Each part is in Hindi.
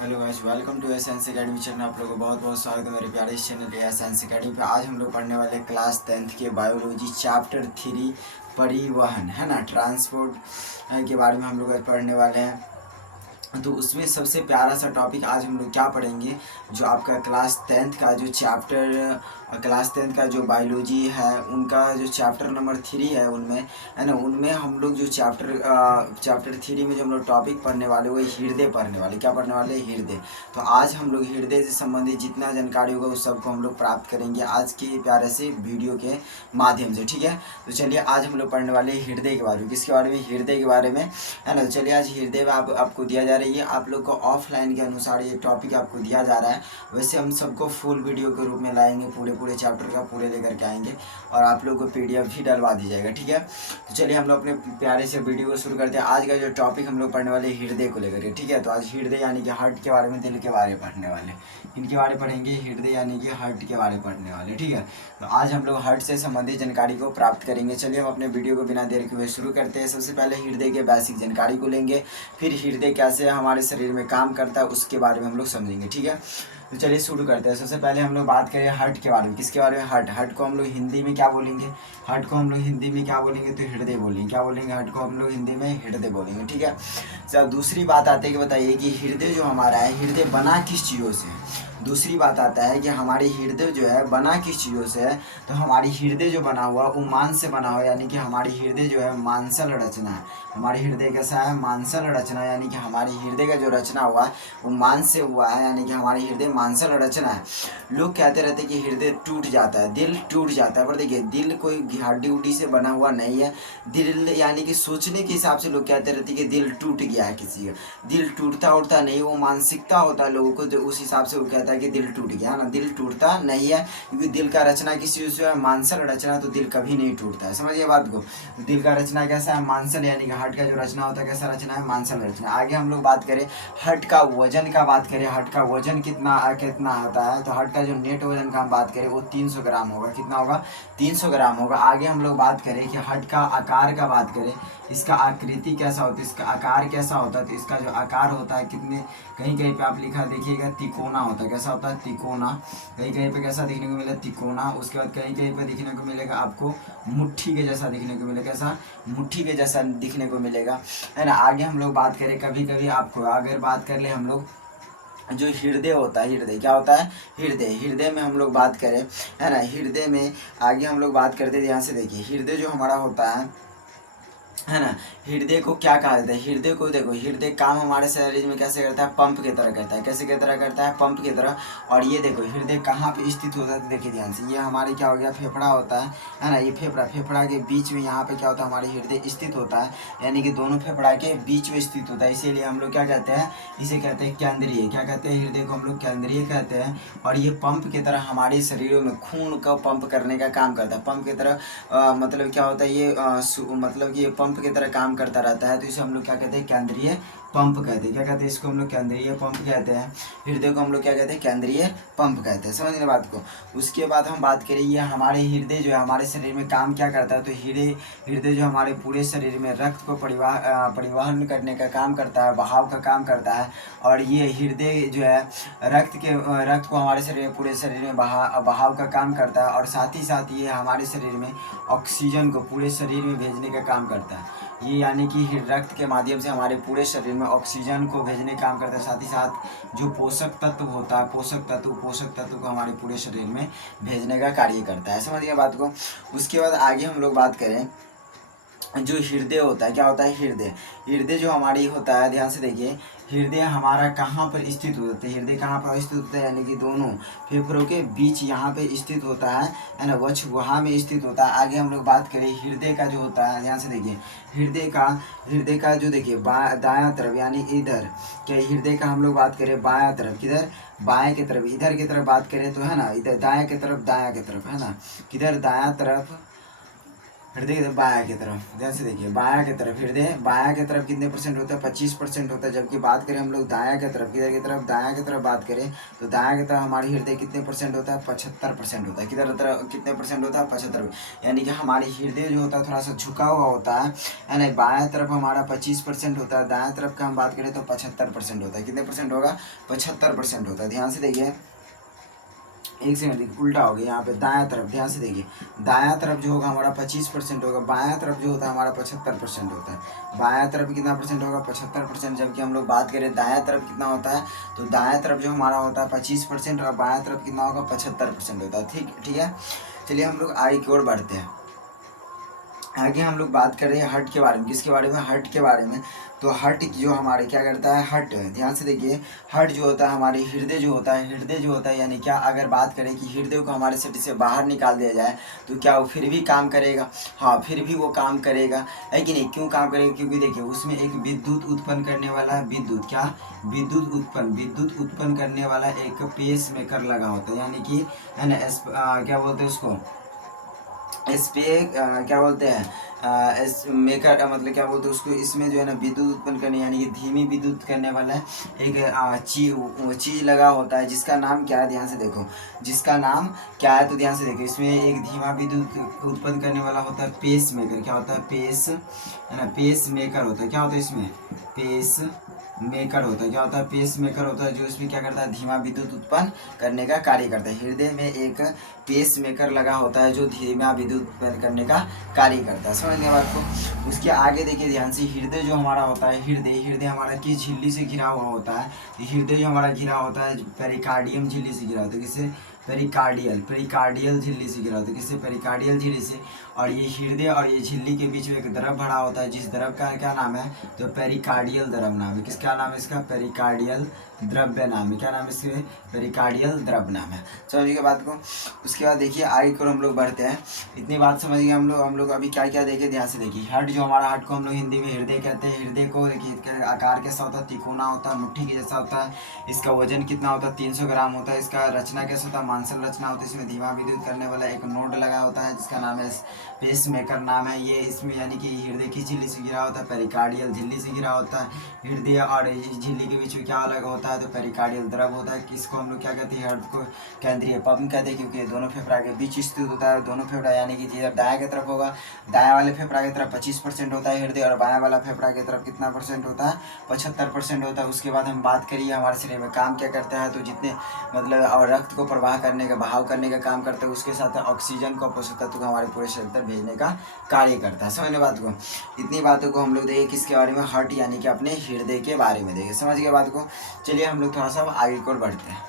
Hello guys, welcome to S academy channel. आप लोगों को बहुत बहुत स्वागत है मेरे प्यारे इस चैनल एस एकेडमी पे। आज हम लोग पढ़ने वाले क्लास 10th के बायोलॉजी चैप्टर 3 परिवहन, है ना, ट्रांसपोर्ट के बारे में हम लोग आज पढ़ने वाले हैं। तो उसमें सबसे प्यारा सा टॉपिक आज हम लोग क्या पढ़ेंगे, जो आपका क्लास 10th का जो चैप्टर क्लास 10th का जो बायोलॉजी है उनका जो चैप्टर नंबर 3 है उनमें, है ना, उनमें हम लोग जो चैप्टर 3 में जो हम लोग टॉपिक पढ़ने वाले वो हृदय पढ़ने वाले। क्या पढ़ने वाले? हृदय। तो आज हम लोग हृदय से संबंधित जितना जानकारी होगा उस सबको हम लोग प्राप्त करेंगे आज के प्यारे से वीडियो के माध्यम से, ठीक है। तो चलिए आज हम लोग पढ़ने वाले हृदय के बारे में। किसके बारे में? हृदय के बारे में, है ना। चलिए आज हृदय में आपको दिया जा रही है, आप लोग को ऑफलाइन के अनुसार ये टॉपिक आपको दिया जा रहा है। वैसे हम सबको फुल वीडियो के रूप में लाएंगे, पूरे चैप्टर का पूरे लेकर के आएंगे और आप लोग को पीडीएफ भी डलवा दी जाएगा, ठीक है। तो चलिए हम लोग अपने प्यारे से वीडियो को शुरू करते हैं। आज का जो टॉपिक हम लोग पढ़ने वाले हृदय को लेकर के, ठीक है। तो आज हृदय यानी कि हार्ट के बारे में, दिल के बारे में पढ़ने वाले, इनके बारे में पढ़ेंगे। हृदय यानी कि हार्ट के बारे में पढ़ने वाले, ठीक है। तो आज हम लोग हार्ट से संबंधित जानकारी को प्राप्त करेंगे। चलिए हम अपने वीडियो को बिना देर के हुए शुरू करते हैं। सबसे पहले हृदय के बेसिक जानकारी को लेंगे, फिर हृदय कैसे हमारे शरीर में काम करता है उसके बारे में हम लोग समझेंगे, ठीक है। तो चलिए शुरू करते हैं। सबसे पहले हम लोग बात करें हार्ट के बारे में। किसके बारे में? हार्ट। हार्ट को हम लोग हिंदी में क्या बोलेंगे? हार्ट को हम लोग हिंदी में क्या बोलेंगे? तो हृदय बोलेंगे। क्या बोलेंगे? हार्ट को हम लोग हिंदी में हृदय बोलेंगे, ठीक है। जब दूसरी बात आते है कि बताइए कि हृदय जो हमारा है, हृदय बना किस चीज़ों से है? दूसरी बात आता है कि हमारी हृदय जो है बना किस चीज़ों से है? तो हमारी हृदय जो बना हुआ वो मांस से बना हुआ, यानी कि हमारी हृदय जो है मांसल रचना है। हमारी हृदय कैसा है? मांसल रचना, यानी कि हमारी हृदय का जो रचना हुआ है वो मांस से हुआ है, यानी कि हमारी हृदय मांसल रचना है। लोग कहते रहते हैं कि हृदय टूट जाता है, दिल टूट जाता है, पर देखिए दिल कोई हड्डी उड्डी से बना हुआ नहीं है। दिल यानी कि सोचने के हिसाब से लोग कहते रहते हैं कि दिल टूट गया है किसी का। दिल टूटता उठता नहीं, वो मानसिकता होता है लोगों को, जो उस हिसाब से वो कहता है कि दिल टूट गया, है ना। दिल टूटता नहीं है, क्योंकि दिल का रचना किसी चीज़ से है? मांसल रचना, तो दिल कभी नहीं टूटता है। समझिए बात को। दिल का रचना कैसा है? मांसल, यानी कि हार्ट का जो रचना होता है कैसा रचना है? मांसल रचना। आगे हम लोग बात करें हार्ट का वजन का, बात करें हार्ट का वजन कितना कितना होता है, तो हार्ट का जो नेट वजन का हम बात करें वो 300 ग्राम होगा। कितना होगा? 300 ग्राम होगा। आगे हम लोग बात करें कि हार्ट का आकार का बात करें, इसका आकृति कैसा होता है, इसका आकार कैसा होता है, तो इसका जो आकार होता है कितने, कहीं कहीं पे आप लिखा देखिएगा तिकोना होता है। कैसा होता है? तिकोना। कहीं कहीं पे कैसा दिखने को मिलेगा? तिकोना। उसके बाद कहीं कहीं पे दिखने को मिलेगा आपको मुट्ठी के जैसा दिखने को मिलेगा। कैसा? मुट्ठी के जैसा दिखने को मिलेगा, है ना। आगे हम लोग बात करें, कभी कभी आपको अगर बात कर ले हम लोग, जो हृदय होता है, हृदय क्या होता है? हृदय। हृदय में हम लोग बात करें, है ना, हृदय में आगे हम लोग बात करते हैं। ध्यान से देखिए, हृदय जो हमारा होता है ना, हृदय को क्या कहा जाता है? हृदय को देखो, हृदय काम हमारे शरीर में कैसे करता है? पंप की तरह करता है। कैसे की तरह करता है? पंप की तरह। और ये देखो हृदय कहाँ पे स्थित होता है, तो देखिए ध्यान से, ये हमारे क्या हो गया? फेफड़ा होता है ना। ये फेफड़ा के बीच में यहाँ पे क्या होता है? हमारे हृदय स्थित होता है, यानी कि दोनों फेफड़ा के बीच में स्थित होता है। इसीलिए हम लोग क्या कहते हैं? इसे कहते हैं केंद्रीय। क्या कहते हैं? हृदय को हम लोग केंद्रीय कहते हैं। और ये पंप की तरह हमारे शरीरों में खून का पंप करने का काम करता है। पंप की तरह मतलब क्या होता है? ये मतलब कि ये पंप की तरह काम करता रहता है, तो इसे हम लोग क्या कहते हैं? केंद्रीय पंप कहते हैं। क्या कहते हैं? इसको हम लोग केंद्रीय पंप कहते हैं। हृदय को हम लोग क्या कहते हैं? केंद्रीय पंप कहते हैं। समझ रहे बात को। उसके बाद हम बात करें, ये हमारे हृदय जो है हमारे शरीर में काम क्या करता है, तो हृदय जो हमारे पूरे शरीर में रक्त को परिवहन करने का काम करता है, बहाव का काम करता है। और ये हृदय जो है रक्त को हमारे शरीर में, पूरे शरीर में बहाव का काम करता है। और साथ ही साथ ये हमारे शरीर में ऑक्सीजन को पूरे शरीर में भेजने का काम करता है। ये यानी कि रक्त के माध्यम से हमारे पूरे शरीर में ऑक्सीजन को भेजने का काम करता है। साथ ही साथ जो पोषक तत्व होता है, पोषक तत्व को हमारे पूरे शरीर में भेजने का कार्य करता है। समझिए बात को। उसके बाद आगे हम लोग बात करें, जो हृदय होता है, क्या होता है? हृदय। हृदय जो हमारी होता है, ध्यान से देखिए, हृदय हमारा कहाँ पर स्थित होता है? हृदय कहाँ पर स्थित होता है? यानी कि दोनों फेफड़ों के बीच यहाँ पे स्थित होता है ना, वक्ष वहाँ में स्थित होता है। आगे हम लोग बात करें हृदय का जो होता है, ध्यान से देखिए, हृदय का जो देखिए दायां तरफ, यानी इधर, क्या हृदय का हम लोग बात करें बायां तरफ, किधर? बाएं की तरफ। इधर की तरफ बात करें तो है ना, इधर दाएं की तरफ, है ना, किधर? दायां तरफ, हृदय की तरफ बाया की तरफ, ध्यान से देखिए बाया की तरफ, हृदय बाया की तरफ कितने परसेंट होता है, 25% होता है। जबकि बात करें हम लोग दाया की तरफ, किधर की तरफ, दाया की तरफ बात करें तो दाया की तरफ हमारी हृदय कितने परसेंट होता है, 75% होता है। किधर तरफ कितने परसेंट होता है, 75, यानी कि हमारी हृदय जो होता है थोड़ा सा झुका हुआ होता है ना। बाया तरफ हमारा 25% होता है, दाया तरफ का हम बात करें तो 75% होता है। कितने परसेंट होगा, 75% होता है। ध्यान से देखिए, एक सेकंड उल्टा हो गया यहाँ पे, दायां तरफ ध्यान से देखिए, दायां तरफ जो होगा हमारा 25% होगा, बायां तरफ जो होता है हमारा 75% होता है। बायां तरफ कितना परसेंट होगा, 75%। जबकि हम लोग बात करें दायां तरफ कितना होता है, तो दायां तरफ जो हमारा होता है 25% और बायां तरफ कितना होगा, 75% होता है। ठीक ठीक है, चलिए हम लोग आगे की ओर बढ़ते हैं। आगे हम लोग बात कर रहे हैं हार्ट के बारे में। किसके बारे में, हार्ट के बारे में। तो हार्ट जो हमारे क्या करता है, हार्ट, ध्यान से देखिए, हार्ट जो होता है हमारी हृदय जो होता है, हृदय जो होता है यानी क्या, अगर बात करें कि हृदय को हमारे शरीर से बाहर निकाल दिया जाए तो क्या वो फिर भी काम करेगा, हाँ फिर भी वो काम करेगा, है कि नहीं। क्यों काम करेगा, क्योंकि देखिए उसमें एक विद्युत उत्पन्न करने वाला, विद्युत क्या, विद्युत उत्पन्न करने वाला एक पेस मेकर लगा होता है, यानी कि है ना, क्या बोलते हैं उसको, इस पे क्या बोलते हैं, इस मेकर मतलब क्या बोलते हैं उसको, इसमें जो है ना विद्युत उत्पन्न करने यानी कि धीमी विद्युत करने वाला एक चीज़ लगा होता है, जिसका नाम क्या है, ध्यान से देखो, जिसका नाम क्या है, तो ध्यान से देखो, इसमें एक धीमा विद्युत उत्पन्न करने वाला होता है पेस मेकर। क्या होता है, पेस, है ना, पेस मेकर होता है। क्या होता है इसमें, पेस मेकर होता है। क्या होता है, पेस मेकर होता है, जो इसमें क्या करता है, धीमा विद्युत उत्पन्न करने का कार्य करता है। हृदय में एक पेस मेकर लगा होता है जो धीमा विद्युत उत्पन्न करने का कार्य करता है। समझ गए बात को। उसके आगे देखिए ध्यान से, हृदय जो हमारा होता है, हृदय हमारा किस झिल्ली से घिरा हुआ होता है, हृदय जो हमारा घिरा होता है पेरिकार्डियम झिल्ली से घिरा होता है। किससे, पेरिकार्डियल झिल्ली से घिरा होता है। किससे, पेरिकार्डियल झिल्ली से। और ये हृदय और ये झिल्ली के बीच में एक द्रव भरा होता है, जिस द्रव का क्या नाम है, तो पेरिकार्डियल द्रव नाम है। किसका नाम है इसका, पेरिकार्डियल द्रव्य नाम है। क्या नाम है इसके, पेरिकार्डियल द्रव नाम है। समझिए बात को। उसके बाद देखिए आगे को हम लोग बढ़ते हैं। इतनी बात समझ गए हम लोग अभी क्या क्या देखे, ध्यान से देखिए। हार्ट जो हमारा, हार्ट को हम लोग हिंदी में हृदय कहते हैं। हृदय को देखिए आकार कैसा होता है, तिकोना होता है, मुट्ठी के जैसा होता है। इसका वजन कितना होता है, 300 ग्राम होता है। इसका रचना कैसा होता है, मांसल रचना होती है। इसमें धीमा विद्युत करने वाला एक नोड लगा होता है, जिसका नाम है पेस मेकर नाम है। ये इसमें यानी कि हृदय की झिल्ली से घिरा होता है, पेरिकार्डियल झिल्ली से घिरा होता है। हृदय और झिल्ली के बीच में क्या अलग होता है, तो पेरिकार्डियल द्रव होता है। किसको हम लोग क्या कहते हैं, हार्ट को केंद्रीय पंप कहते हैं, क्योंकि दोनों फेफड़ा के बीच स्थित होता है। दोनों फेफड़ा यानी कि जिधर दाया की तरफ होगा, दाया वाले फेफड़ा की तरफ 25% होता है हृदय, और बाया वाला फेफड़ा की तरफ कितना परसेंट होता है, 75% होता है। उसके बाद हम बात करिए हमारे शरीर में काम क्या करता है, तो जितने मतलब और रक्त को प्रवाह करने का, बहाव करने का काम करता है, उसके साथ ऑक्सीजन को, पोषक तत्व को हमारे पूरे शरीर तक भेजने का कार्य करता है। समझने बात को। इतनी बातों को हम लोग देखें किसके बारे में, हार्ट यानी कि अपने हृदय के बारे में देखें। समझ गए बात को। चलिए हम लोग थोड़ा सा आगे की ओर बढ़ते हैं।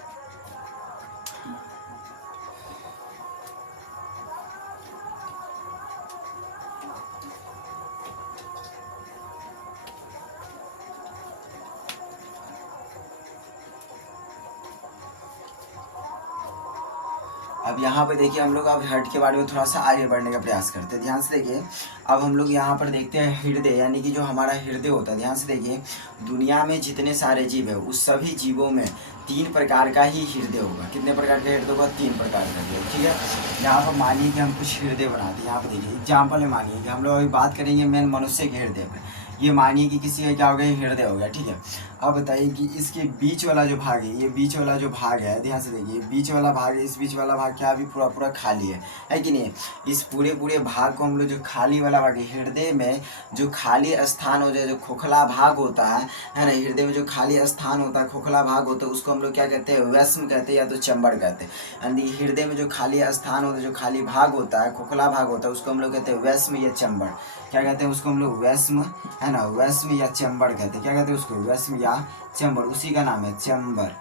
अब यहाँ पे देखिए हम लोग अब हार्ट के बारे में थोड़ा सा आगे बढ़ने का प्रयास करते हैं। ध्यान से देखिए, अब हम लोग यहाँ पर देखते हैं हृदय यानी कि जो हमारा हृदय होता है। ध्यान से देखिए, दुनिया में जितने सारे जीव है उस सभी जीवों में 3 प्रकार का ही हृदय होगा। कितने प्रकार का हृदय होगा, 3 प्रकार का हृदय। ठीक है, यहाँ पर मानिए कि हम कुछ हृदय बनाते हैं। यहाँ पर देखिए एग्जाम्पल में मानिए कि हम लोग अभी बात करेंगे मेन मनुष्य के हृदय पर। ये मानिए कि किसी का क्या हो गया, हृदय हो गया। ठीक है, अब बताइए कि इसके बीच वाला जो भाग है, ये बीच वाला जो भाग है, ध्यान से देखिए, बीच वाला भाग, इस बीच वाला भाग क्या अभी पूरा पूरा खाली है कि नहीं। इस पूरे भाग को हम लोग, जो खाली वाला भाग है, हृदय में जो खाली स्थान हो जाए, जो खोखला भाग होता है ना, हृदय में जो खाली स्थान होता है, खोखला भाग होता है, उसको हम लोग क्या कहते हैं, वैष्म कहते हैं या तो चंबड़ कहते हैं। हृदय में जो खाली स्थान होता है, जो खाली भाग होता है, खोखला भाग होता है, उसको हम लोग कहते हैं वैष्म या चंबड़। क्या कहते हैं उसको हम लोग, वैष्म, है ना, वैष्म या चंबड़ कहते हैं। क्या कहते हैं उसको, वैष्म या चंबड़, उसी का नाम है चंबर,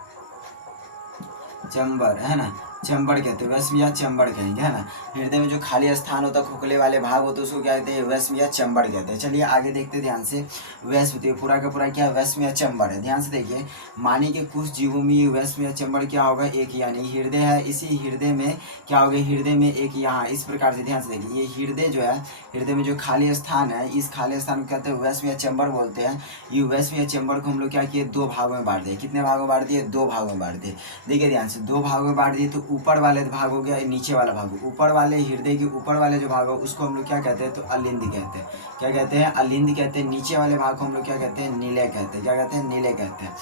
चंबर, है ना, चंबड़ कहते हैं, वैष्म या चंबड़ कहेंगे, है ना। हृदय में जो खाली स्थान होता है, खोखले वाले भाग होते हैं, उसको क्या कहते हैं, वैष्म या चंबड़ कहते हैं। चलिए आगे देखते हैं ध्यान से। वैष्म तो पूरा का पूरा क्या, वैष्म या चंबड़ है। ध्यान से देखिए, मानिए कि कुछ जीवों में वैष्म या चंबड़ क्या होगा, एक यानी हृदय है, इसी हृदय में क्या होगा, हृदय में एक यहाँ इस प्रकार से, ध्यान से देखिए, ये हृदय जो है, हृदय में जो खाली स्थान है, इस खाली स्थान को कहते हैं वैष्म या चंबड़ बोलते हैं। ये वैष्म या चंबड़ को हम लोग क्या किए, 2 भागों में बांट दिए। कितने भागों में बांट दिए, 2 भागों में बांट दिए। देखिए ध्यान से, 2 भागों में बांट दिए, तो ऊपर वाले भाग हो गया, नीचे वाला भाग, ऊपर वाले हृदय के ऊपर वाले जो भाग हो उसको हम लोग क्या कहते हैं, तो अलिंद कहते हैं। क्या कहते हैं, अलिंद कहते हैं। नीचे वाले भाग को हम लोग क्या कहते हैं, नीले कहते हैं। क्या कहते हैं, नीले कहते हैं,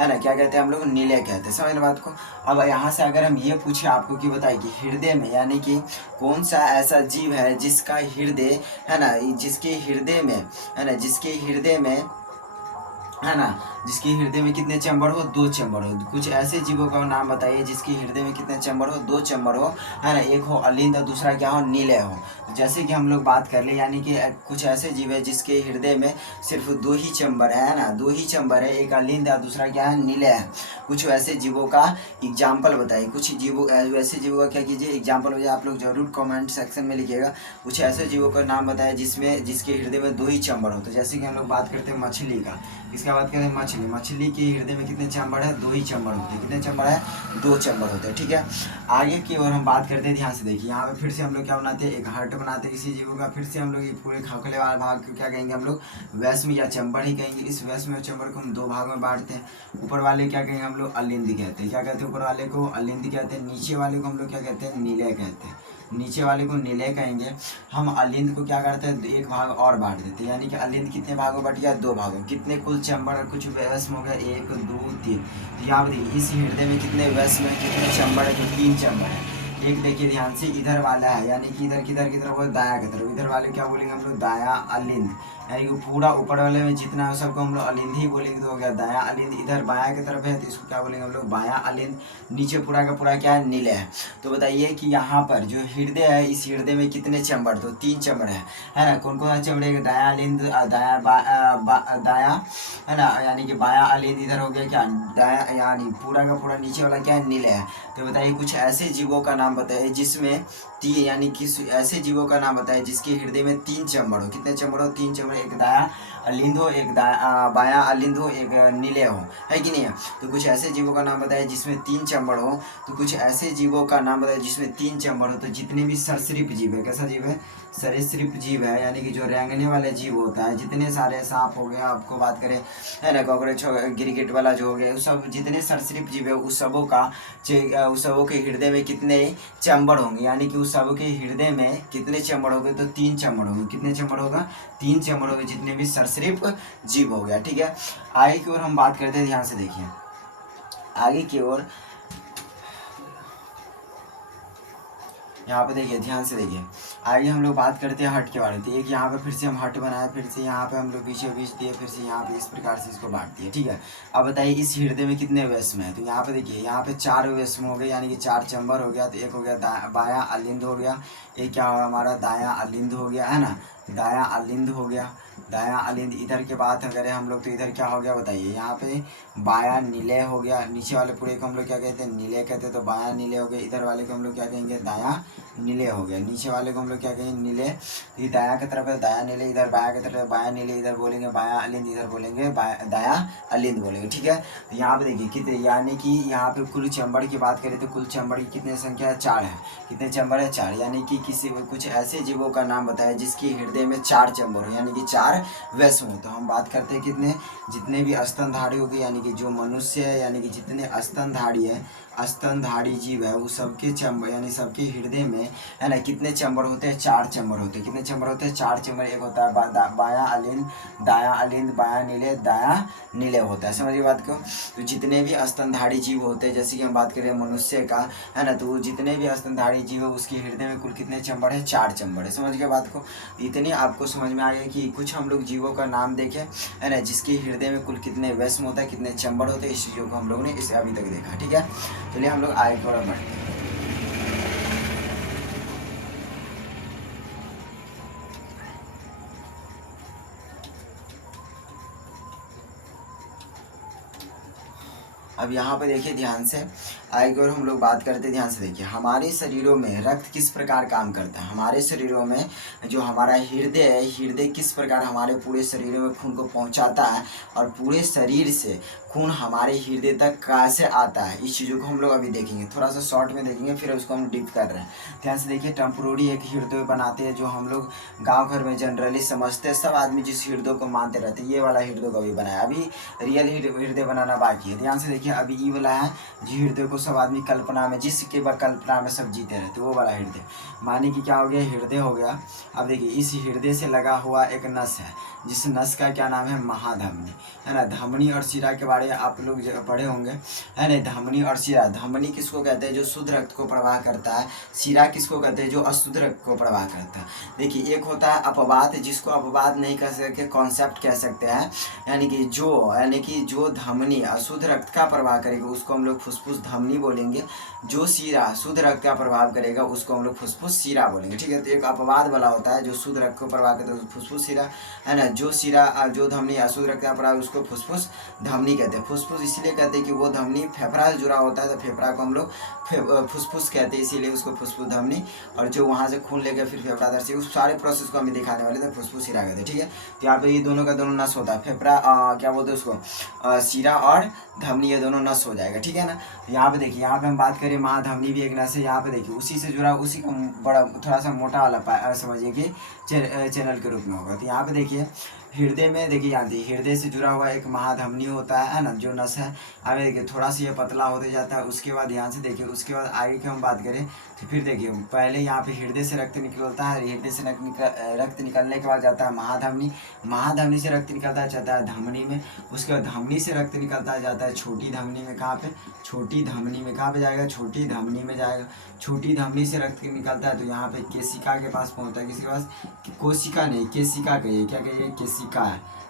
है ना। क्या कहते हैं हम लोग, नीले कहते हैं। समझ बात को। अब यहाँ से अगर हम ये पूछे आपको कि बताइए कि हृदय में यानी कि कौन सा ऐसा जीव है जिसका हृदय, है ना, जिसके हृदय में, है ना, जिसके हृदय में, है ना, जिसके हृदय में कितने चैम्बर हो, 2 चैम्बर हो। कुछ ऐसे जीवों का नाम बताइए जिसके हृदय में कितने चैम्बर हो, 2 चैम्बर हो, है ना। एक हो अलिंद और दूसरा क्या हो, नीले हो। जैसे कि हम लोग बात कर ले, यानी कि कुछ ऐसे जीव है जिसके हृदय में सिर्फ 2 ही चैम्बर है ना, 2 ही चैम्बर है, एक अलिंद और दूसरा क्या है, नीले है। कुछ वैसे जीवों का एग्जाम्पल बताइए, कुछ जीवों वैसे जीवों का क्या कीजिए, एग्जाम्पल हो जाए, आप लोग जरूर कमेंट सेक्शन में लिखिएगा। कुछ ऐसे जीवों का नाम बताए जिसमें जिसके हृदय में 2 ही चैम्बर हो। तो जैसे कि हम लोग बात करते हैं मछली का, इसका बात करें मछली, मछली के हृदय में कितने चैम्बर है, 2 ही चैम्बर होते हैं। कितने चैम्बर है, 2 चैम्बर होते हैं। ठीक है, आगे की ओर हम बात करते हैं, ध्यान से देखिए। यहाँ पे फिर से हम लोग क्या बनाते हैं, एक हार्ट बनाते हैं किसी जीवों का। फिर से हम लोग ये पूरे खोखले वाले भाग को क्या कहेंगे, हम लोग वैश्म या चैम्बर ही कहेंगे। इस वैश्म या चैम्बर को हम 2 भाग में बांटते हैं। ऊपर वाले क्या कहेंगे, हम लोग अलिंद कहते हैं। क्या कहते हैं, ऊपर वाले को अलिंद कहते हैं। नीचे वाले को हम लोग क्या कहते हैं, नीले कहते हैं। नीचे वाले को नीले कहेंगे। हम अलिंद को क्या करते हैं, 1 भाग और बांट देते हैं, यानी कि अलिंद कितने भागों बट गया, 2 भागों। कितने कुल चैम्बर और कुछ वैश्म हो गया, 1 2 3। तो यहाँ पर देखिए इस हृदय में कितने वैश्म है, कितने चैम्बर है, तो 3 चैम्बर है। एक देखिए ध्यान से, इधर वाला है यानी कि इधर किधर की तरफ, दाया की तरफ। इधर वाले क्या बोलेंगे हम लोग, दाया अलिंद, यानी कि पूरा ऊपर वाले में जितना है सबको हम लोग अलिंद ही बोलेंगे, तो हो गया दाया अलिंद। इधर बाया की तरफ है तो इसको क्या बोलेंगे हम लोग, बाया अलिंद। नीचे पूरा का पूरा क्या है, नीले है। तो बताइए कि यहाँ पर जो हृदय है, इस हृदय में कितने चैम्बर, तो 3 चैम्बर है ना। कौन कौन सा चैम्बर है, दाया अलिंद, दाया दाया, है ना, यानी कि बाया अलिंद। इधर हो गया क्या, दाया, यानी पूरा का पूरा नीचे वाला क्या है, नीले है। तो बताइए कुछ ऐसे जीवों का नाम बताइए जिसमें 3, यानी कि ऐसे जीवों का नाम बताइए जिसके हृदय में 3 चैम्बर हो। कितने चैम्बर हो, 3 चैम्बर। एक दाया अलिंद हो, एक बाया अलिंद हो, एक नीले हो, है कि नहीं है। तो कुछ ऐसे जीवों का नाम बताइए जिसमें 3 चैम्बर हो। तो कुछ ऐसे जीवों का नाम बताइए जिसमें 3 चैम्बर हो। तो जितने भी सरीसृप जीव है, कैसा जीव है, सरीसृप जीव है, यानी कि जो रेंगने वाले जीव होता है, जितने सारे सांप हो गए, आपको बात करें, है ना, कॉकरोच, गिरगिट वाला जो हो गया, उस सब जितने सरीसृप जीव है उस सबों का उस सबों के हृदय में कितने चैम्बर होंगे, यानी कि उस सब के हृदय में कितने चैम्बर होंगे, तो 3 चैम्बर होंगे। कितने चैम्बर होगा, 3 चैम्बर होंगे, जितने भी सरीसृप जीव हो गया। ठीक है, आगे की ओर हम बात करते हैं, ध्यान से देखिए। आगे की ओर यहाँ पे देखिए, ध्यान से देखिए। आगे हम लोग बात करते हैं हट के बारे में। तो एक यहाँ पे फिर से हम हट बनाए, फिर से यहाँ पे हम लोग बीचों बीच दिए, फिर से यहाँ पे इस प्रकार से इसको बांट दिए। ठीक है, अब बताइए इस हृदय में कितने वैश्म है। तो यहाँ पे देखिए, यहाँ पे 4 वैश्म हो गए, यानी कि 4 चैम्बर हो गया। तो एक हो गया बाया अलिंद हो गया, एक क्या होगा हमारा, दाया अलिंद हो गया, है ना, दाया अलिंद हो गया, दाया अलिंद। इधर के बात करें हम लोग तो इधर क्या हो गया बताइए, यहाँ पे बाया नीले हो गया। नीचे वाले पूरे को हम लोग क्या कहते हैं, नीले कहते हैं, तो बाया नीले हो गए। इधर वाले को हम लोग क्या कहेंगे, दाया नीले हो गया। नीचे वाले को हम लोग क्या कहेंगे, नीले। ये दाया की तरफ है दाया नीले, इधर बाया की तरफ है बाया नीले। इधर बोलेंगे बाया अलिंद, इधर बोलेंगे दाया अलिंद बोलेंगे। ठीक है, तो यहाँ पे देखिए कितने, यानी कि यहाँ पे कुल चैम्बर की बात करें तो कुल चैम्बर की कितने संख्या है, 4 है। कितने चैम्बर है, 4। यानी कि किसी कुछ ऐसे जीवों का नाम बताया जिसकी हृदय में 4 चैम्बर हो, यानी कि 4 वैश्म हो। तो हम बात करते हैं कितने, जितने भी स्तनधारी हो गए, यानी कि जो मनुष्य है, यानी कि जितने स्तनधारी है, स्तनधारी जीव है, वो सबके चैम्बर, यानी सबके हृदय में, है ना, कितने चैम्बर होते हैं, 4 चैम्बर होते हैं। कितने चैम्बर होते हैं, 4 चैम्बर। एक होता है बाया अलिंद, दाया अलिंद, बाया नीले, दाया नीले होता है। समझिए बात को। तो जितने भी स्तनधारी जीव होते हैं, जैसे कि हम बात करें मनुष्य का, है ना, तो जितने भी स्तनधारी जीव है उसके हृदय में कुल कितने चैम्बर है, 4 चैम्बर है। समझ गए बात को। इतनी आपको समझ में आ गया कि कुछ हम लोग जीवों का नाम देखें, है ना, जिसके हृदय में कुल कितने वैश्म होता है, कितने चैम्बर होते हैं। इस चीज़ों को हम लोगों ने इसे अभी तक देखा। ठीक है, चलिए हम लोग आगे थोड़ा बढ़ते हैं। अब यहाँ पे देखिए ध्यान से, आगे और हम लोग बात करते हैं, ध्यान से देखिए। हमारे शरीरों में रक्त किस प्रकार काम करता है, हमारे शरीरों में जो हमारा हृदय है, हृदय किस प्रकार हमारे पूरे शरीरों में खून को पहुँचाता है, और पूरे शरीर से खून हमारे हृदय तक कैसे आता है, इस चीज़ों को हम लोग अभी देखेंगे। थोड़ा सा शॉर्ट में देखेंगे, फिर उसको हम डीप कर रहे हैं। ध्यान से देखिए, टेम्पोररी एक हृदय बनाते हैं जो हम लोग गाँव घर में जनरली समझते हैं। सब आदमी जिस हृदय को मानते रहते हैं, ये वाला हृदय को अभी बनाया, अभी रियल हृदय बनाना बाकी है। ध्यान से देखिए, अभी ई वाला है जो हृदय को सब आदमी कल्पना में, जिसके कल्पना में सब जीते रहते, वो वाला हृदय। माने कि क्या हो गया, हृदय हो गया। अब देखिए इस हृदय से लगा हुआ एक नस है, जिस नस का क्या नाम है, महाधमनी, है ना। धमनी और शिरा के बारे में आप लोग पढ़े होंगे, है ना। धमनी और शिरा, धमनी किसको कहते हैं, जो शुद्ध रक्त को प्रवाह करता है। शिरा किसको कहते हैं, जो अशुद्ध रक्त को प्रवाह करता है। देखिए एक होता है अपवाद, जिसको अपवाद नहीं कह सकते, कॉन्सेप्ट कह सकते हैं, यानी कि जो धमनी अशुद्ध रक्त का प्रवाह करेगा उसको हम लोग फुसफुस धमनी बोलेंगे। जो शिरा शुद्ध रक्त का प्रभाव करेगा उसको हम लोग फुसफुस शिरा बोलेंगे, ठीक है। तो एक अपवाद वाला होता है जो शुद्ध रक्त को प्रवाह करता है फुसफुस शिरा, है ना। जो धमनी अशुद्ध रक्त का प्रभाव उसको फुसफुस धमनी कहते हैं। फुसफुस इसलिए कहते हैं कि वो धमनी फेफड़ा से जुड़ा होता है, तो फेफड़ा को हम लोग फुसफुस कहते हैं, इसीलिए उसको फुसफुस धमनी। और जो वहाँ से खून लेकर फिर फेफड़ा दर से, उस सारे प्रोसेस को हमें दिखाने वाले थे, फुसफुस शिरा कहते हैं, ठीक है। तो यहाँ पे ये दोनों का दोनों नस होता है, फेफड़ा क्या बोलते हैं उसको, शिरा और धमनी, ये दोनों नस हो जाएगा, ठीक है ना। यहाँ पे देखिए, यहाँ पे हम बात करें महाधमनी भी एक नस है। यहाँ पे देखिए उसी से जुड़ा, उसी का बड़ा थोड़ा सा मोटा वाला समझिए कि चैनल के रूप में होगा। तो यहाँ पे देखिए हृदय में, देखिए यहाँ देखिए हृदय से जुड़ा हुआ एक महाधमनी होता है ना, जो नस है। अब देखिए थोड़ा सा ये पतला होते जाता है, उसके बाद ध्यान से देखिए, उसके बाद आगे की हम बात करें तो फिर देखिए पहले यहाँ पे हृदय से रक्त निकलता है, हृदय से रक्त निकलने के बाद जाता है महाधमनी, महाधमनी से रक्त निकलता जाता है धमनी में, उसके बाद धमनी से रक्त निकलता जाता है छोटी धमनी में। कहाँ पे, छोटी धमनी में, कहाँ पे जाएगा, छोटी धमनी में जाएगा। छोटी धमनी से रक्त निकलता है तो यहाँ पे केशिका के पास पहुँचता है, किसके पास, कोशिका नहीं, केशिका कहिए, क्या कहिए, केशिका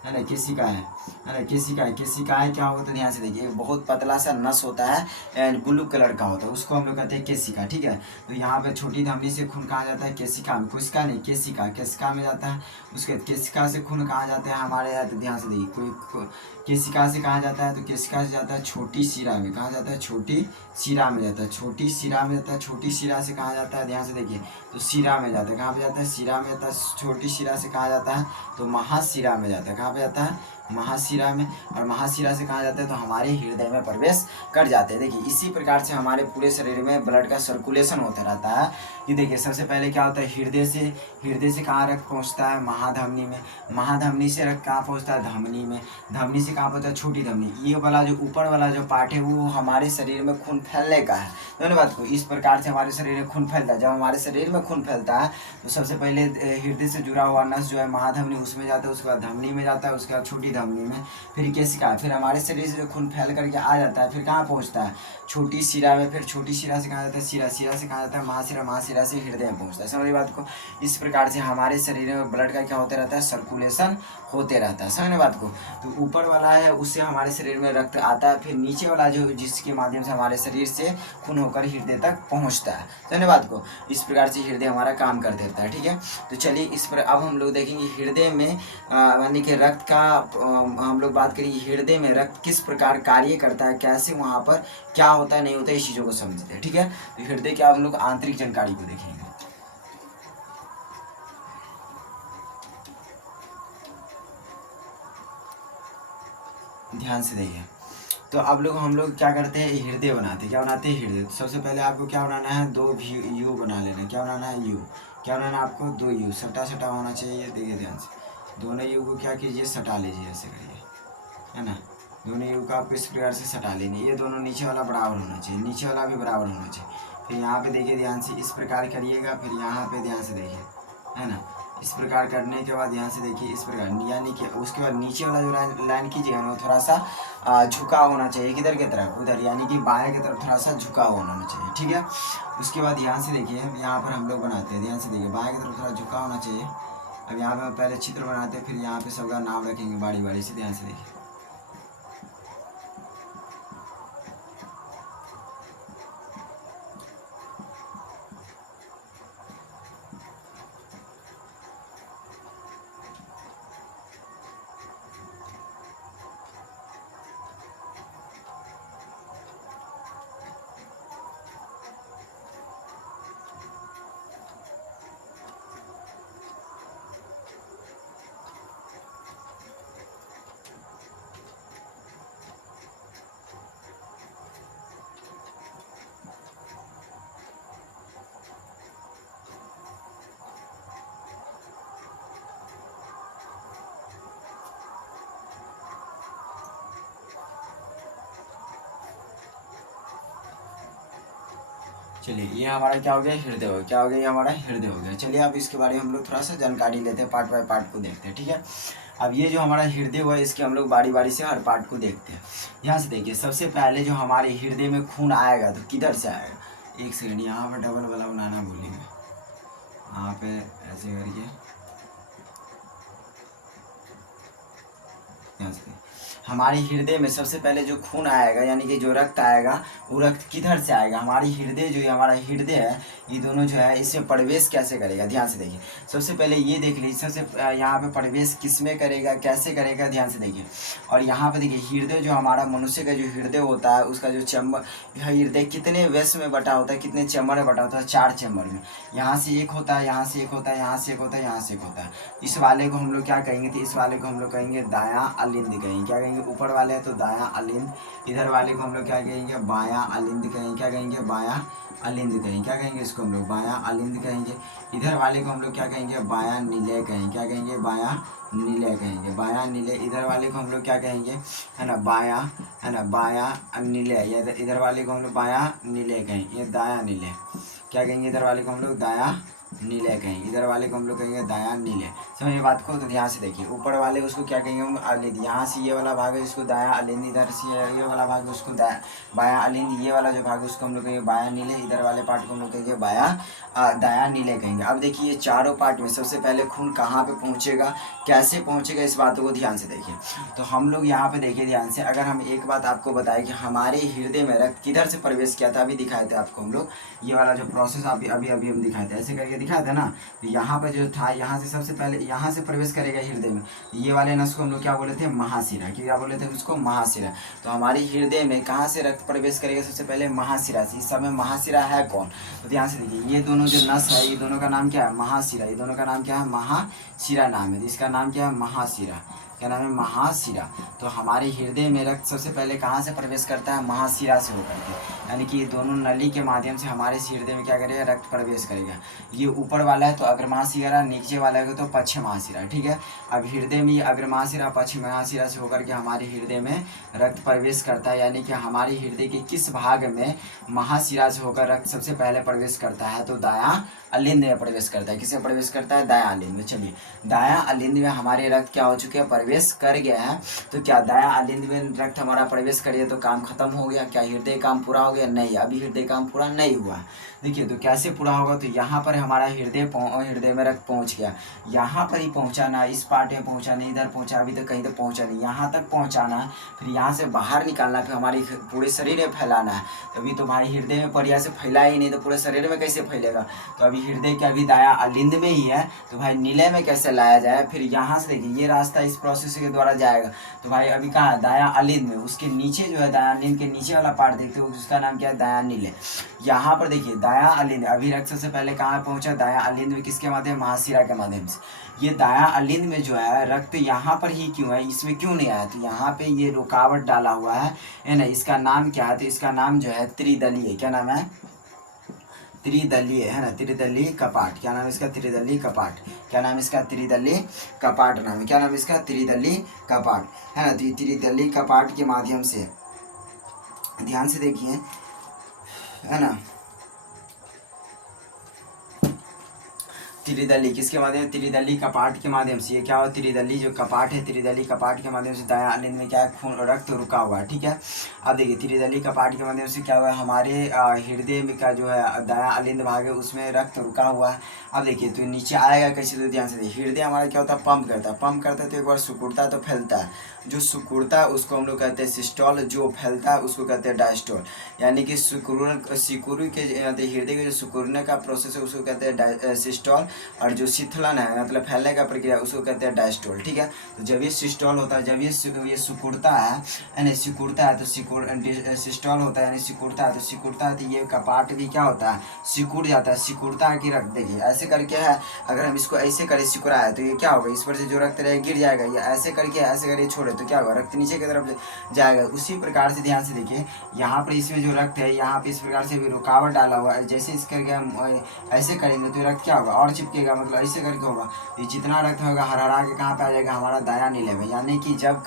है ना, केशिका है ना, केशिका है। केशिकाएं क्या होता है, ध्यान से देखिए, बहुत पतला सा नस होता है, ब्लू कलर का होता है, उसको हम लोग कहते हैं केशिका, ठीक है। तो यहाँ पे छोटी धमनी से खून कहाँ जाता है, केशिका में, कोशिका नहीं, केशिका, केशिका में जाता है। उसके केशिका से खून कहाँ जाते हैं हमारे यहाँ, तो ध्यान से देखिए, कोई केशिका से कहाँ जाता है, तो केशिका से जाता है छोटी शिरा में, कहाँ जाता है, छोटी शिरा में जाता है, छोटी शिरा में जाता है। छोटी शिरा से कहाँ जाता है, ध्यान से देखिए, तो शिरा में जाता है, कहाँ पे जाता है, शिरा में जाता है। छोटी शिरा से कहाँ जाता है, तो महाशिरा में जाता है, कहाँ पे जाता है, महाशिरा में। और महाशिरा से कहाँ जाता है, तो हमारे हृदय में प्रवेश कर जाते हैं। देखिए इसी प्रकार से हमारे पूरे शरीर में ब्लड का सर्कुलेशन होता रहता है। ये देखिए सबसे पहले क्या होता है, हृदय से कहाँ रक्त पहुँचता है, महाधमनी में, महाधमनी से रक्त कहाँ पहुँचता है, धमनी में, धमनी से कहाँ पहुँचता है, छोटी धमनी। ये वाला जो ऊपर वाला जो पार्ट है वो हमारे शरीर में खून फैलने का है। दोनों बात को, इस प्रकार से हमारे शरीर में खून फैलता है। जब हमारे शरीर में खून फैलता है तो सबसे पहले हृदय से जुड़ा हुआ नस जो है महाधमनी, उसमें जाता है, उसके बाद धमनी में जाता है, उसके बाद छोटी धमनी में, फिर केशिका, फिर हमारे शरीर से जो खून फैल करके आ जाता है फिर कहाँ पहुँचता है, छोटी शिरा में, फिर छोटी शिरा से कहाँ जाता है, शिरा से कहाँ जाता है, महाशिरा, महाशिरा से हृदय में पहुँचता है। समझ बात को। इस प्रकार से हमारे शरीर में ब्लड का क्या होते रहता है, सर्कुलेशन होते रहता है। समझने बात को। तो ऊपर वाला है उससे हमारे शरीर में रक्त आता है, फिर नीचे वाला जो जिसके माध्यम से हमारे शरीर से खून होकर हृदय तक पहुंचता है। समझने बात को। इस प्रकार से हृदय हमारा काम कर देता है, ठीक है। तो चलिए इस पर अब हम लोग देखेंगे हृदय में यानी कि रक्त का हम लोग बात करेंगे हृदय में रक्त किस प्रकार कार्य करता है, कैसे वहाँ पर क्या होता है नहीं होता है, इस चीज़ों को समझते हैं, ठीक है। तो हृदय की हम लोग आंतरिक जानकारी को देखेंगे। ध्यान से देखिए, तो अब लोग हम लोग क्या करते हैं, हृदय बनाते हैं। क्या बनाते हैं, हृदय। तो सबसे पहले आपको क्या बनाना है, दो यू बना लेना है। क्या बनाना है, यू। क्या बनाना है आपको, दो यू सटा सटा होना चाहिए। देखिए ध्यान से, दोनों यू को क्या कीजिए, सटा लीजिए, ऐसे करिए, है ना। दोनों यू को आपको इस प्रकार से सटा लेंगे। ये दोनों नीचे वाला बराबर होना चाहिए, नीचे वाला भी बराबर होना चाहिए। फिर यहाँ पे देखिए ध्यान से, इस प्रकार करिएगा। फिर यहाँ पे ध्यान से देखिए, है ना। इस प्रकार करने के बाद यहाँ से देखिए इस प्रकार, यानी कि उसके बाद नीचे वाला जो लाइन कीजिएगा ना, थोड़ा सा झुका होना चाहिए, किधर की तरफ, उधर, यानी कि बाएं की तरफ थोड़ा सा झुका होना चाहिए, ठीक है। उसके बाद ध्यान से देखिए, यहाँ पर हम लोग बनाते हैं, ध्यान से देखिए, बाएं की तरफ थोड़ा झुका होना चाहिए। अब यहाँ पे हम पहले चित्र बनाते हैं, फिर यहाँ पे सबका नाम रखेंगे बारी बारी से। ध्यान से देखिए, चलिए ये हमारा क्या हो गया, हृदय हो गया। क्या हो गया, ये हमारा हृदय हो गया। चलिए अब इसके बारे में हम लोग थोड़ा सा जानकारी लेते हैं, पार्ट बाय पार्ट को देखते हैं, ठीक है। अब ये जो हमारा हृदय हुआ, इसके हम लोग बारी बारी से हर पार्ट को देखते हैं। यहाँ से देखिए, सबसे पहले जो हमारे हृदय में खून आएगा तो किधर से आएगा। एक सेकंड, यहाँ पर डबल वाला बनाना भूलिएगा, यहाँ पे ऐसे करिए, यहाँ से हमारे हृदय में सबसे पहले जो खून आएगा यानी कि जो रक्त आएगा, वो रक्त किधर से आएगा, हमारी हृदय जो हमारा हृदय है, ये दोनों जो है इसमें प्रवेश कैसे करेगा। ध्यान से देखिए, सबसे पहले ये देख लीजिए, सबसे यहाँ पे प्रवेश किस में करेगा, कैसे करेगा, ध्यान से देखिए। और यहाँ पे देखिए, हृदय जो हमारा मनुष्य का जो हृदय होता है, उसका जो चैम्बर, हृदय कितने वैस में बटा होता है, कितने चैम्बर में बटा होता है, 4 चैम्बर में। यहाँ से एक होता है, यहाँ से एक होता है, यहाँ से एक होता है, यहाँ से एक होता है। इस वाले को हम लोग क्या कहेंगे, तो इस वाले को हम लोग कहेंगे दायां अलिंद कहेंगे। क्या कहेंगे, ऊपर वाले है तो दायां अलिंद, इधर वाले को हम लोग क्या कहेंगे, बायां अलिंद कहेंगे। क्या कहेंगे, बायां अलिंद कहेंगे। क्या कहेंगे, इसको हम लोग बायां अलिंद कहेंगे। इधर वाले को हम लोग क्या कहेंगे, बायां निलय कहेंगे। क्या कहेंगे, बायां निलय कहेंगे, बायां निलय। इधर वाले को हम लोग क्या कहेंगे, है ना, बायां, है ना, बायां निलय। इधर वाले को हम लोग बायां निलय कहेंगे, ये दायां निलय। क्या कहेंगे, इधर वाले को हम लोग दायां नीले कहेंगे, इधर वाले को हम लोग कहेंगे दायां नीले। समझिए बात को, तो ध्यान से देखिए, ऊपर वाले उसको क्या कहेंगे हम, अलिंद। यहाँ से ये वाला भाग है इसको दायां अलिंद, इधर से ये वाला भाग उसको दायां बायां अलिंद, ये वाला जो भाग है उसको हम लोग कहेंगे बायां नीले, इधर वाले पार्ट को हम लोग कहेंगे बायां दायां नीले कहेंगे। अब देखिए, ये चारों पार्ट में सबसे पहले खून कहाँ पे पहुँचेगा, कैसे पहुँचेगा, इस बातों को ध्यान से देखिए। तो हम लोग यहाँ पे देखिए ध्यान से, अगर हम एक बात आपको बताएं कि हमारे हृदय में रक्त किधर से प्रवेश किया था, अभी दिखाए थे आपको हम लोग, ये वाला जो प्रोसेस अभी अभी अभी हम दिखाए थे, ऐसे करके दिखाया था ना। तो यहाँ पर जो था, यहाँ से सबसे पहले यहाँ से प्रवेश करेगा हृदय में। ये वाले नस को हम लोग क्या बोले थे, महाशिरा। क्या बोले थे उसको, महाशिरा। तो हमारी हृदय में कहाँ से रक्त प्रवेश करेगा, सबसे पहले महाशिरा से। इस समय महाशिरा है कौन, तो ध्यान से देखिए, ये दोनों जो नस है, ये दोनों का नाम क्या है, महाशिरा। ये दोनों का नाम क्या है, महाशिरा नाम है। इसका नाम क्या है, महाशिरा। क्या नाम है, महाशिरा। तो हमारे हृदय में रक्त सबसे पहले कहाँ से प्रवेश करता है, महाशिरा से होकर के, यानी कि ये दोनों नली के माध्यम से हमारे हृदय में क्या करेगा, रक्त प्रवेश करेगा। ये ऊपर वाला है तो अग्र महाशिरा, नीचे वाला है तो पश्चिम महाशिरा, ठीक है। अब हृदय में अग्र महाशिरा पश्चिम महाशिरा से होकर के हमारे हृदय में रक्त प्रवेश करता है, यानी कि हमारे हृदय के किस भाग में महाशिरा से होकर रक्त सबसे पहले प्रवेश करता है, तो दायां अलिंद में प्रवेश करता है। किसे प्रवेश करता है, दायां अलिंद में। चलिए, दायां अलिंद में हमारे रक्त क्या हो चुके हैं, प्रवेश कर गया है। तो क्या दायां अलिंद में रक्त हमारा प्रवेश कर गया तो काम खत्म हो गया, क्या हृदय काम पूरा हो गया, नहीं, अभी हृदय काम पूरा नहीं हुआ। देखिए, तो कैसे पूरा होगा, तो यहाँ पर हमारा हृदय में रक्त पहुँच गया, यहाँ पर ही पहुँचा ना, इस पार्ट में पहुँचा नहीं, इधर पहुँचा, अभी तक कहीं तक पहुँचा नहीं, यहाँ तक पहुँचाना है, फिर यहाँ से बाहर निकालना, फिर हमारी पूरे शरीर में फैलाना है। अभी तो भाई हृदय में बढ़िया से फैला ही नहीं, तो पूरे शरीर में कैसे फैलेगा। तो अभी हृदय क्या अभी दायां अलिंद में ही है, तो भाई नीले में कैसे लाया जाए। फिर यहाँ से देखिए, ये रास्ता इस प्रोसेस के द्वारा जाएगा, तो भाई अभी कहाँ है, दायां अलिंद में। उसके नीचे जो है, दायां अलिंद के नीचे वाला पार्ट देखते हो, उसका नाम क्या है, दायां नीले। यहाँ पर देखिए, दायां अलिंद, अभी रक्त सबसे पहले कहाँ पहुंचा, दायां अलिंद में, किसके माध्यम, महाशिरा के माध्यम से। ये दायां अलिंद में जो है रक्त यहाँ पर ही क्यों है, इसमें क्यों नहीं आया, तो यहाँ पे ये रुकावट डाला हुआ है ना। इसका नाम क्या है, तो इसका नाम जो है त्रिदलीय। क्या नाम है, त्रिदलीय, है ना, त्रिदलीय कपाट। क्या नाम है इसका, त्रिदलीय कपाट। क्या नाम है इसका, त्रिदलीय कपाट नाम है। क्या नाम है इसका, त्रिदलीय कपाट, है ना। तो त्रिदलीय कपाट के माध्यम से, ध्यान से देखिए, है ना, त्रिदली किसके माध्यम, त्रिदली कपाट के माध्यम से। ये क्या हो, त्रिदली जो कपाट है, त्रिदली कपाट के माध्यम से दायां अलिंद में क्या है, खून रक्त रुका हुआ है, ठीक है। अब देखिए, त्रिदली कपाट के माध्यम से क्या हुआ है, हमारे हृदय में का जो है दायां अलिंद भाग है, उसमें रक्त रुका हुआ है। अब देखिए, तो नीचे आएगा कैसे, तो ध्यान से देखिए, हृदय हमारा क्या होता है, पंप करता है, पंप करता है तो एक बार सिकुड़ता है तो फैलता है। जो सिकुड़ता है उसको हम लोग कहते हैं सिस्टोल, जो फैलता है उसको कहते हैं डायस्टोल। यानी कि सिकुड़ के हृदय के जो सिकुड़ने का प्रोसेस है उसको कहते हैं सिस्टोल, और जो शीतलन है मतलब फैलने का प्रक्रिया उसको कहते हैं डायस्टोल, ठीक है। तो जब ये सिस्टोल होता है, जब ये सिकुड़ता है, यानी सिकुड़ता है तो सिस्टोल होता है, यानी सिकुड़ता है तो सिकुड़ता है तो ये कपाट भी क्या होता है, सिकुड़ जाता है। सिकुड़ता है कि रक्त, देखिए ऐसे करके है, अगर हम इसको ऐसे करें सिकुड़ा है तो ये क्या होगा, इस पर से जो रक्त रहेगा गिर जाएगा, ये ऐसे करके ऐसे करके छोड़े तो क्या होगा, रक्त नीचे की तरफ जाएगा। उसी प्रकार से ध्यान से देखिए, यहाँ पर इसमें जो रक्त है, यहाँ पे इस प्रकार से भी रुकावट डाला हुआ है, जैसे इस करके हम ऐसे करेंगे तो रक्त क्या होगा, और चिपकेगा, मतलब ऐसे करके होगा, ये जितना रक्त होगा हरा के कहाँ पे आ जाएगा, हमारा दायां नीले में। यानी कि जब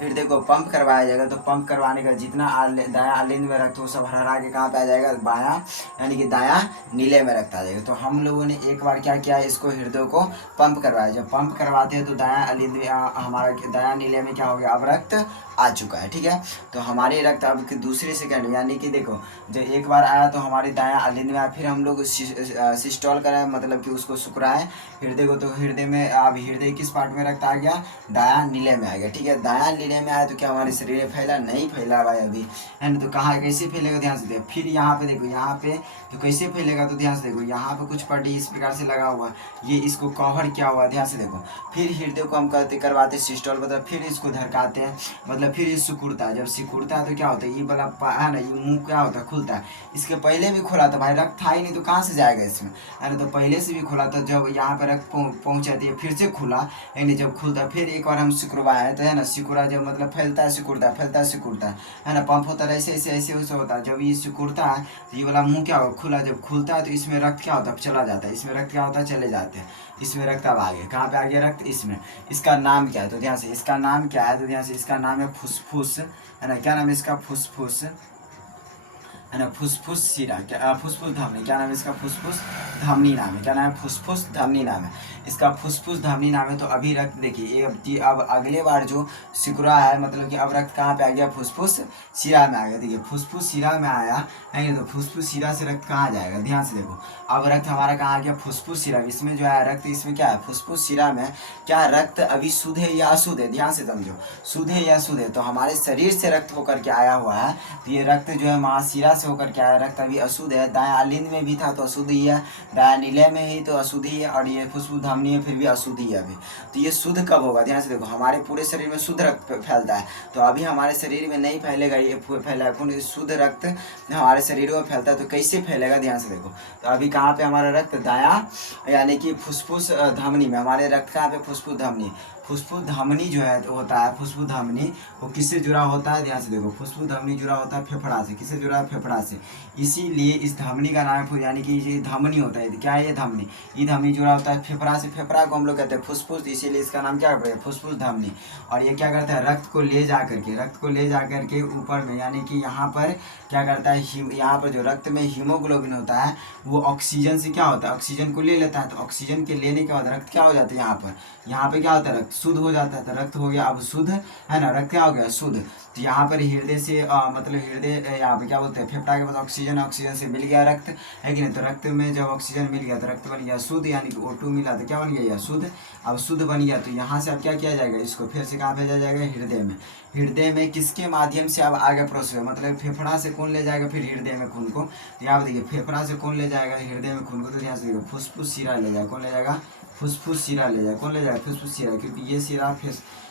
हृदय को पंप करवाया जाएगा तो पंप करवाने का जितना दायां आलिंद में रक्त हो सब हरा के कहाँ पे आ जाएगा, बायां यानी कि दायां नीले में रक्त आ जाएगा। तो हम लोगों ने एक बार क्या किया, इसको हृदय को पंप करवाया। जब पंप करवाते हैं तो दायां आलिंद हमारा दायां नीले में क्या हो गया, अब रक्त आ चुका है। ठीक है, तो हमारे रक्त अब दूसरे सेकंड यानी कि देखो जब एक बार आया तो हमारे दायां आलिंद में आया, फिर हम लोग सिस्टोल कराए, मतलब कि उसको सुकराए हृदय को। तो हृदय में अब हृदय किस पार्ट में रक्त आ गया, दायां नीले में आ गया। ठीक है, दायां नीले में आया तो क्या हमारे शरीर में फैला, नहीं फैला भाई अभी, है ना। तो कहाँ कैसे फैलेगा, ध्यान से देखो। फिर यहाँ पे देखो, यहाँ पे तो कैसे फैलेगा, तो ध्यान से देखो, यहाँ पे कुछ पट्टी इस प्रकार से लगा हुआ, ये इसको कवर किया हुआ, ध्यान से देखो। फिर हृदय को हम करवाते सिस्टोल, मतलब फिर इसको धड़काते हैं, मतलब फिर ये सिकुड़ता है। जब सिकुड़ता है तो क्या होता है, ये वाला है ना, ये मुंह क्या होता है, खुलता है। इसके पहले भी खुला था भाई, रक्त था ही नहीं तो कहाँ से जाएगा इसमें, है ना। तो पहले से भी खुला था, जब यहाँ पे रक्त पहुँच जाती है फिर से खुला, यानी जब खुलता फिर एक बार हम सिकुड़वाए हैं, तो है ना, सिकुड़ा जब मतलब फैलता है सिकुड़ता है, फैलता है सिकुड़ता है ना, पंप होता है ऐसे ऐसे ऐसे ऐसे होता है। जब ये सिकुड़ता है तो ये वाला मुंह क्या होगा, खुला, जब खुलता है तो इसमें रक्त क्या होता है, चला जाता है, इसमें रक्त क्या होता है, चले जाते हैं। इसमें रक्त अब आ गया, कहाँ पे आ गया रक्त, इसमें। इसका नाम क्या है, तो ध्यान से, इसका नाम क्या है, तो ध्यान से, इसका नाम है फुसफुस, है ना। क्या नाम है इसका, फुसफुस, है ना, फुसफुस शिरा, क्या फुसफुस धमनी, क्या नाम है इसका, फुसफुस धमनी नाम है। क्या नाम है, फुसफुस धमनी नाम है इसका, फुसफुस धमनी नाम है। तो अभी रक्त देखिए, अब अगले बार जो सिकुड़ा है, मतलब कि अब रक्त कहाँ पे आ गया, फुसफुस शिरा में आ गया। देखिए फुसफुस शिरा में आया है, तो फुसफुस शिरा से रक्त कहाँ जाएगा, ध्यान से देखो। अब रक्त हमारा कहाँ आ गया, फुसफुस शिरा, इसमें जो है रक्त, इसमें क्या है, फुसफुस शिरा में क्या रक्त अभी शुद्ध है या अशुद्ध है, ध्यान से समझो, शुद्ध है या अशुद्ध है। तो हमारे शरीर से रक्त होकर के आया हुआ है, तो ये रक्त जो है महाशिरा से होकर के आया, रक्त अभी अशुद्ध है। दायां आलिंद में भी था तो अशुद्ध ही है, दायां नीले में ही तो अशुद्ध ही है, और ये फुसफुस धमनी में फिर भी अशुद्ध ही है अभी। तो ये शुद्ध कब होगा, ध्यान से देखो, हमारे पूरे शरीर में शुद्ध रक्त फैलता है, तो अभी हमारे शरीर में नहीं फैलेगा, ये फैला है शुद्ध रक्त हमारे शरीर में फैलता है, तो कैसे फैलेगा, ध्यान से देखो। तो अभी कहाँ पे हमारा रक्त, दायां यानी कि फुसफुस धमनी में हमारे रक्त कहाँ पे, फुसफुस धमनी। फुसफुस धमनी जो है तो होता है, फुसफुस धमनी वो किससे जुड़ा होता है, ध्यान से देखो, फुसफुस धमनी जुड़ा होता है फेफड़ा से। किससे जुड़ा है, फेफड़ा से। इसीलिए इस धमनी का नाम है, यानी कि ये धमनी होता है, क्या है ये धमनी, ये धमनी जुड़ा होता है फेफड़ा से। फेफड़ा को हम लोग कहते हैं फुसफुस, इसीलिए इसका नाम क्या है, फुसफुस धमनी। और ये क्या करता है, रक्त को ले जा करके ऊपर में, यानी कि यहाँ पर क्या करता है, यहाँ पर जो रक्त में हीमोग्लोबिन होता है वो ऑक्सीजन से क्या होता है, ऑक्सीजन को ले लेता है। तो ऑक्सीजन के लेने के बाद रक्त क्या हो जाता है, यहाँ पे क्या होता है, रक्त शुद्ध हो जाता है। तो रक्त हो गया अब शुद्ध, है ना, रक्त क्या हो गया, शुद्ध। तो यहाँ पर हृदय से मतलब हृदय यहाँ पे क्या बोलते हैं, फेफड़ा के पास ऑक्सीजन से मिल गया रक्त, है कि नहीं। तो रक्त में जब ऑक्सीजन मिल गया तो रक्त बन गया शुद्ध, यानी कि O2 मिला तो क्या बन गया, शुद्ध। अब शुद्ध बन गया तो यहाँ से अब क्या किया जाएगा, इसको फिर से कहाँ भेजा जाएगा, हृदय में। हृदय में किसके माध्यम से अब आगे प्रोसेस, मतलब फेफड़ा से कौन ले जाएगा फिर हृदय में खून को। तो यहाँ पे देखिए फेफड़ा से कौन ले जाएगा हृदय में खून को, तो यहाँ से देखिए फुसफुस शिरा ले जाएगा, कौन ले जाएगा, फुसफुस शिरा ले जाएगा, कौन ले जाएगा, फुसफुस शिरा, क्योंकि ये शिरा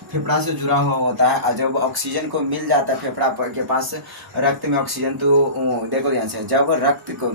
फेफड़ा से जुड़ा हुआ होता है। और जब ऑक्सीजन को मिल जाता है फेफड़ा के पास रक्त में ऑक्सीजन, तो देखो ध्यान से, जब रक्त को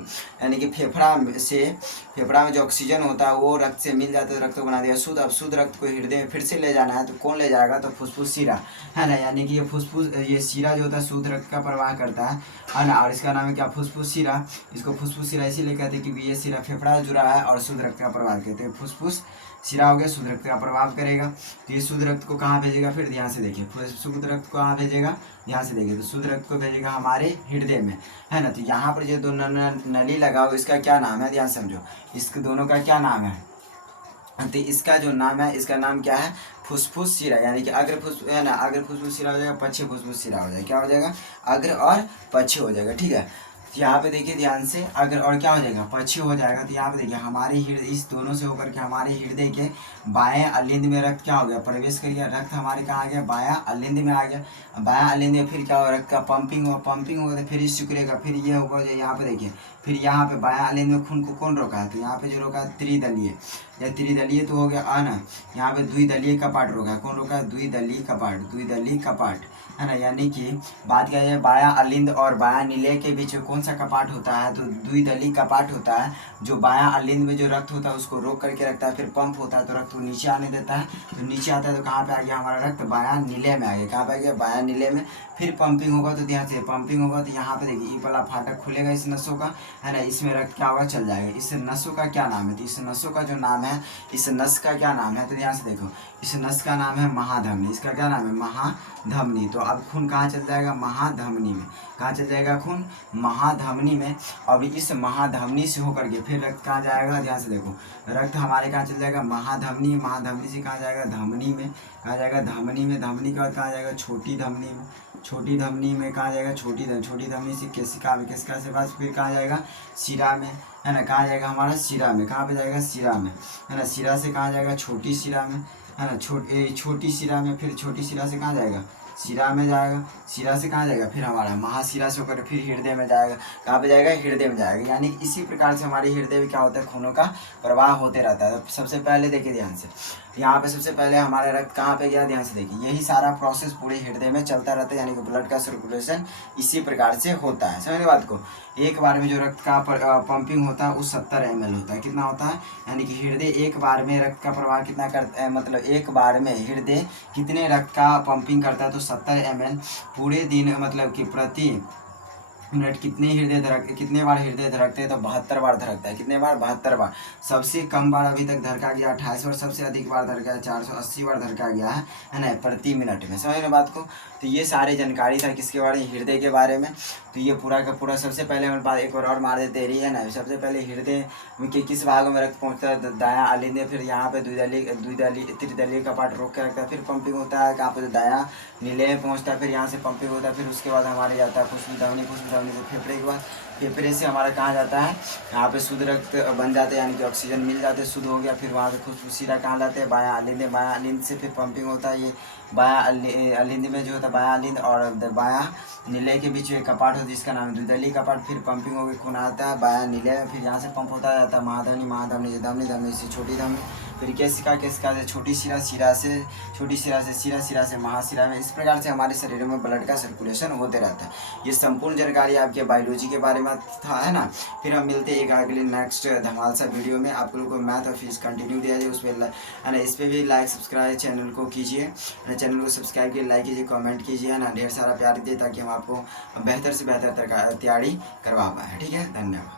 यानी कि फेफड़ा में जो ऑक्सीजन होता है वो रक्त से मिल जाता है, रक्त को बना दिया शुद्ध। अब शुद्ध रक्त को हृदय में फिर से ले जाना है तो कौन ले जाएगा, तो फुसफुस शिरा, है ना। यानी कि ये फुसफुस, ये शिरा जो होता है शुद्ध रक्त का प्रवाह करता है ना। और इसका नाम है क्या, फुसफुस शिरा। इसको फुसफुस शिरा इसीलिए कहते हैं क्योंकि ये शिरा फेफड़ा जुड़ा है और शुद्ध रक्त का प्रवाह कहते हैं। फुसफुस शिरा हो गया, शुद्ध रक्त का प्रभाव करेगा। तो ये शुद्ध रक्त को कहाँ भेजेगा, फिर ध्यान से देखिए, शुद्ध रक्त को कहाँ भेजेगा, ध्यान से देखिए, तो शुद्ध रक्त को भेजेगा हमारे हृदय में, है ना। तो यहाँ पर जो दो नली लगा हो इसका क्या नाम है, ध्यान समझो, इसके दोनों का क्या नाम है। तो इसका जो नाम है, इसका नाम क्या है, फुसफुस शिरा, यानी कि अग्र फुसफुस, है ना, अग्र फुसफुस शिरा हो जाएगा, पश्च फुसफुस शिरा हो जाएगा। क्या हो जाएगा, अग्र और पश्च हो जाएगा, ठीक है। यहाँ पे देखिए ध्यान से, अगर और क्या हो जाएगा, पश्च हो जाएगा। तो यहाँ पे देखिए हमारे हृदय, इस दोनों से होकर के हमारे हृदय के बाएं अलिंद में रक्त क्या हो गया, प्रवेश कर गया। रक्त हमारे कहाँ आ गया, बायां अलिंद में आ गया। बायां अलिंद में फिर क्या होगा, रक्त का पंपिंग होगा, तो फिर ये सिकुड़ेगा, फिर ये होगा। यहाँ पे देखिए, फिर यहाँ पे बायां अलिंद में खून को कौन रोका है, तो यहाँ पे जो रोका है त्रिदलीय, या त्रिदलीय तो हो गया ना। यहाँ पे द्विदलीय कपाट रोका है, कौन रोका है, द्विदलीय कपाट है ना। यानी कि बात किया जाए बायां अलिंद और बायां निलय के बीच कौन सा कपाट होता है, तो द्विदलीय कपाट होता है। जो बायां अलिंद में जो रक्त होता है उसको रोक करके रखता है, फिर पंप होता है तो रक्त को नीचे आने देता है, तो नीचे आता है तो कहाँ पे आ गया हमारा रक्त, बायां निलय में आ गया। कहाँ पे आ गया, बायां निलय में। फिर पंपिंग होगा तो ध्यान से पंपिंग होगा तो यहाँ पे देखिए ये वाला फाटक खुलेगा इस नसों का, है ना। इसमें रक्त क्या होगा, चल जाएगा। इस नसों का क्या नाम है, तो इस नसों का जो नाम है, इस नस का क्या नाम है, तो ध्यान से देखो, इस नस का नाम है महाधमनी। इसका क्या नाम है, महाधमनी। तो अब खून कहाँ चल जाएगा, महाधमनी में। कहाँ चल जाएगा खून, महाधमनी में। अब इस महाधमनी से होकर के फिर रक्त कहाँ जाएगा, ध्यान से देखो, रक्त हमारे कहाँ चल जाएगा, महाधमनी। महाधमनी से कहाँ जाएगा, धमनी में। कहाँ जाएगा, धमनी में। धमनी के बाद कहाँ जाएगा, छोटी धमनी में। छोटी धमनी में कहाँ जाएगा, छोटी धमनी से केशिका में। केशिका से बाद फिर कहाँ जाएगा, शिरा में, है ना। कहाँ जाएगा हमारा, शिरा में। कहाँ पे जाएगा, शिरा में, है ना। शिरा से कहाँ जाएगा, छोटी शिरा में, है ना। छोटी शिरा में, फिर छोटी शिरा से कहाँ जाएगा, शिरा में जाएगा। शिरा से कहाँ जाएगा, फिर हमारा महाशिरा से होकर फिर हृदय में जाएगा। कहाँ पे जाएगा, हृदय में जाएगा। यानी इसी प्रकार से हमारे हृदय में क्या होता है, खूनों का प्रवाह होते रहता है। तो सबसे पहले देखिए ध्यान से, यहाँ पे सबसे पहले हमारा रक्त कहाँ पे गया, ध्यान से देखिए, यही सारा प्रोसेस पूरे हृदय में चलता रहता है। यानी कि ब्लड का सर्कुलेशन इसी प्रकार से होता है। समझ बात को। एक बार में जो रक्त का पंपिंग होता है वो 70 ml होता है। कितना होता है, यानी कि हृदय एक बार में रक्त का प्रवाह कितना करता है, मतलब एक बार में हृदय कितने रक्त का पंपिंग करता है, तो 70 ml पूरे दिन, मतलब कि प्रति मिनट कितने बार हृदय धड़कते हैं, तो 72 बार धड़कता है। कितने बार, 72 बार। सबसे कम बार अभी तक धड़का गया 28 बार, सबसे अधिक बार धड़का है 480 बार धड़का गया है ना, प्रति मिनट में। समझ रहे बात को। तो ये सारे जानकारी था किसके बारे में, हृदय के बारे में। तो ये पूरा का पूरा सबसे पहले हम बात एक और मार देते रही है ना। सबसे पहले हृदय के किस भाग में रक्त पहुँचता है, दायां अलिंद। फिर यहाँ पे त्रिदलीय कपाट रोक के रखता है। फिर पंपिंग होता है कहाँ पे, दायां निलय में पहुँचता है। फिर यहाँ से पंपिंग होता है। फिर उसके बाद हमारे जाता है फुस्फुस धमनी से फेफड़े के बाद, फेफड़े से हमारा कहाँ जाता है, यहाँ पे शुद्ध रक्त बन जाते हैं, यानी कि ऑक्सीजन मिल जाते हैं, शुद्ध हो गया। फिर वहाँ से फुस्फुस शिरा कहाँ लाते हैं, बायां अलिंद। बायां अलिंद से फिर पंपिंग होता है। ये बायां अलिंद में जो होता है, बायां अलिंद और बायां निलय के बीच एक कपाट होता है जिसका नाम है द्विदलीय कपाट। फिर पंपिंग होकर खून आता है बायां निलय में। फिर यहाँ से पंप होता जाता है महाधमनी से धमनी से छोटी धमनी, फिर केशिका से छोटी शिरा, छोटी शिरा से शिरा से महाशिरा में। इस प्रकार से हमारे शरीर में ब्लड का सर्कुलेशन होते रहता है। ये संपूर्ण जानकारी आपके बायोलॉजी के बारे में था, है ना। फिर हम मिलते हैं एक अगले नेक्स्ट धमाल सा वीडियो में। आप लोगों को मैथ और फिजिक्स कंटिन्यू दिया जाए, उस पर है ना, इस पर भी लाइक सब्सक्राइब चैनल को कीजिए, चैनल को सब्सक्राइब कीजिए, लाइक कीजिए, कमेंट कीजिए, है ना। ढेर सारा प्यार दीजिए ताकि हम आपको बेहतर से बेहतर तैयारी करवा पाए। ठीक है, धन्यवाद।